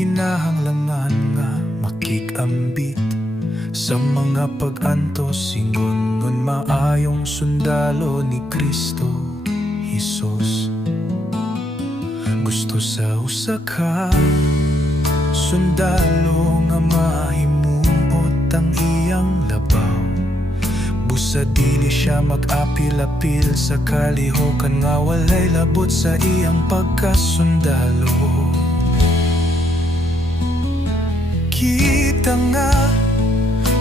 kinahanglangan nga makikambit sa mga pag-antos ingon maayong sundalo ni Kristo Jesus. Gusto sa usa ka sundalo nga mahimuot ang iyang labaw, busa dili siya mag-apil-apil sa kalihokan nga walay labot sa iyang pagkasundalo. Kita nga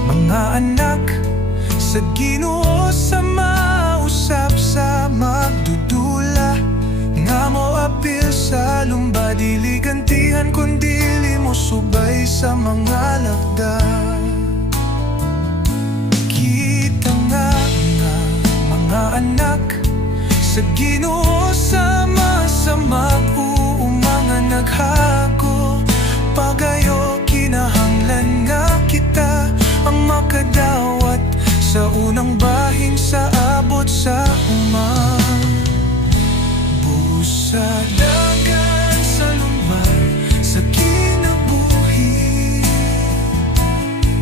mga anak sa Ginoo sa mausap sa magdudula nga mo apil sa lumba, dili gantihan kun dili mo subay sa mga lagda. Kita nga mga anak sa Ginoo sama sa mag-uumanga naghago, pagayo kinahanglan nga kita ang makadawat sa unang bahin sa abot sa umang. Busa dagan sa lumbar sa kinabuhi,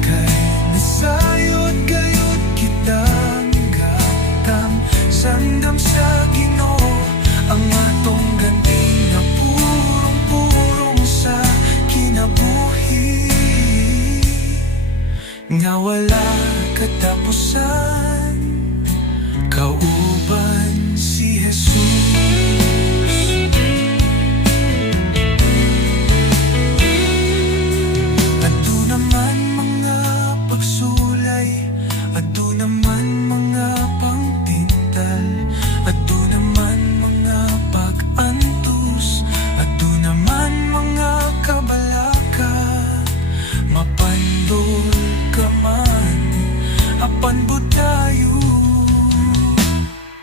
kay nasayod gayud kitang gatang sandam sa Ginoo ang atong ganti nga purong-purong sa kinabuhi, nga wala katapusan, kauban si Jesus. Adu naman mga pagsulay, adu naman mga pangtintal, adu naman mga pag-antos, adu naman mga kabalaka, mapandol ka man apan budayo.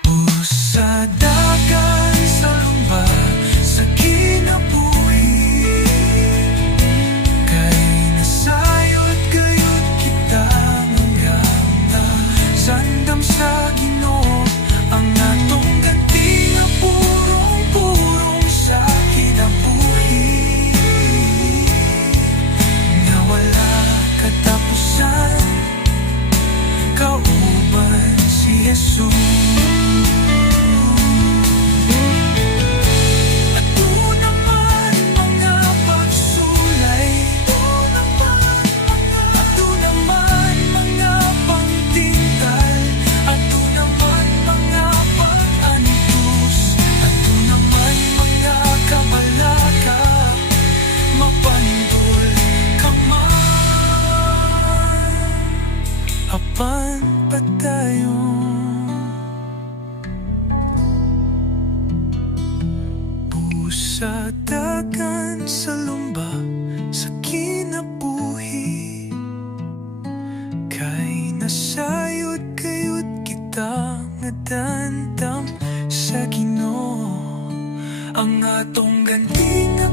Busa dagan sa lumba sa kinabuhi, kay nasayod gayud kita nga sandam sa Ginoo ang atong ganti nga purong-purong sa kinabuhi, nga wala katapusan, kauban si Jesus. Adu naman mga pagsulay, adu naman mga pangtintal, adu naman mga pag-antos, adu naman mga kabalaka, mapandol ka man apan padayon. Busa dagan sa lumba sa kinabuhi, kay nasayod gayud kita nga dandam sa Ginoo ang atong ganti nga